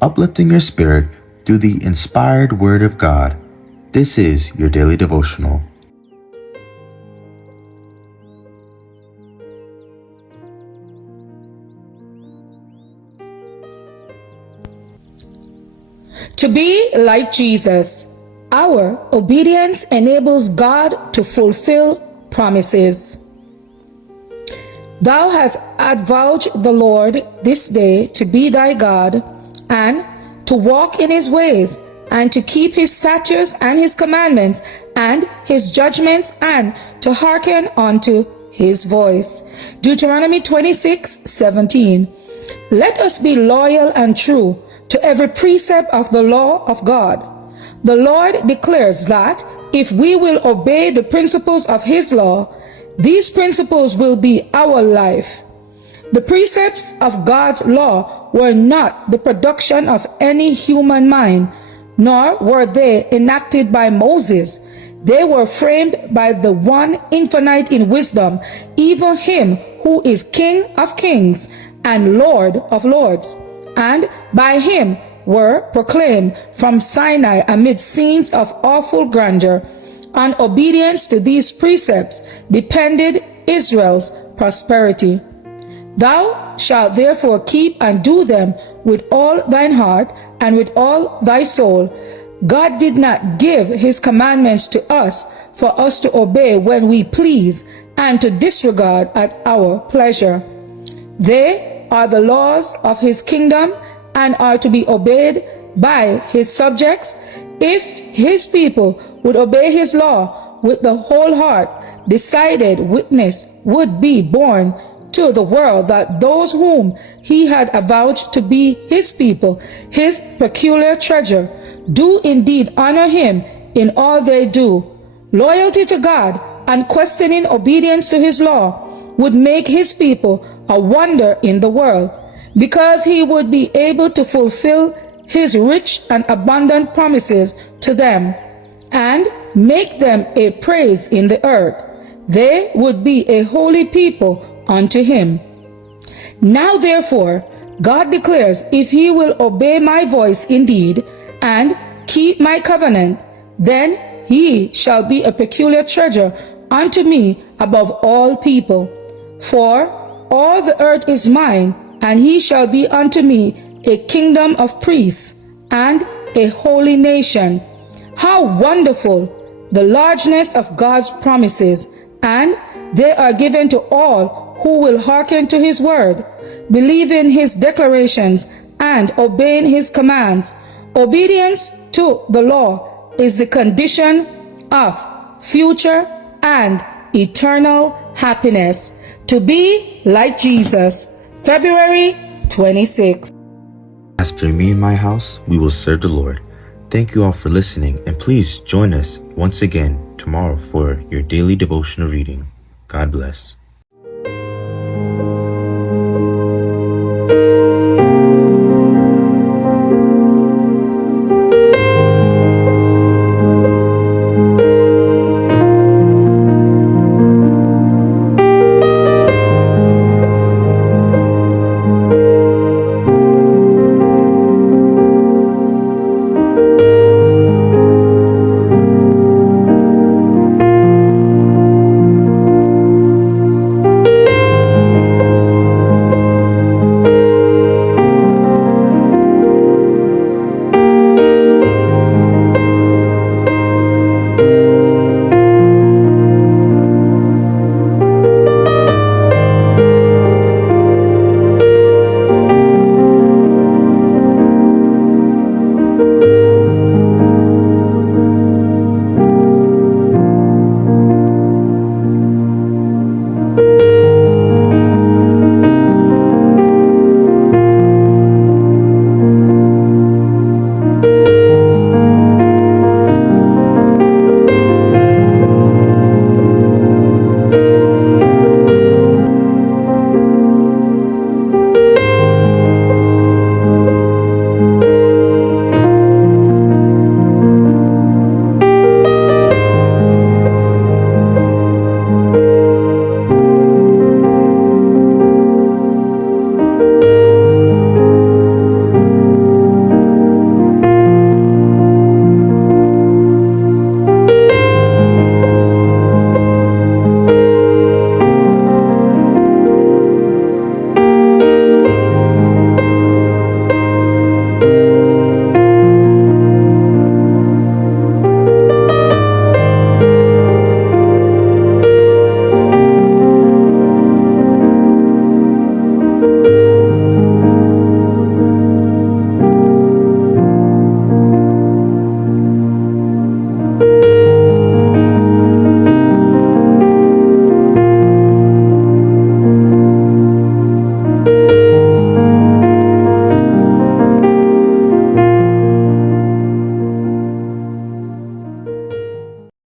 uplifting your spirit through the inspired Word of God. This is your daily devotional. To be like Jesus, our obedience enables God to fulfill promises. Thou hast advowed the Lord this day to be thy God, and to walk in his ways, and to keep his statutes and his commandments, and his judgments, and to hearken unto his voice. Deuteronomy 26:17. Let us be loyal and true to every precept of the law of God. The Lord declares that if we will obey the principles of his law, these principles will be our life. The precepts of God's law were not the production of any human mind, nor were they enacted by Moses. They were framed by the one infinite in wisdom, even him who is King of kings and Lord of lords, and by him were proclaimed from Sinai amid scenes of awful grandeur. On obedience to these precepts depended Israel's prosperity. Thou shalt therefore keep and do them with all thine heart and with all thy soul. God did not give his commandments to us for us to obey when we please and to disregard at our pleasure. They are the laws of his kingdom and are to be obeyed by his subjects. If his people would obey his law with the whole heart, decided witness would be borne to the world that those whom he had avowed to be his people, his peculiar treasure, do indeed honor him in all they do. Loyalty to God and questioning obedience to his law would make his people a wonder in the world, because he would be able to fulfill his rich and abundant promises to them and make them a praise in the earth. They would be a holy people unto him. Now therefore, God declares, if he will obey my voice indeed and keep my covenant, then he shall be a peculiar treasure unto me above all people. For all the earth is mine, and he shall be unto me a kingdom of priests and a holy nation. How wonderful the largeness of God's promises, and they are given to all who will hearken to his word, believing his declarations, and obeying his commands. Obedience to the law is the condition of future and eternal happiness. To be like Jesus. February 26. As for me and my house, we will serve the Lord. Thank you all for listening, and please join us once again tomorrow for your daily devotional reading. God bless.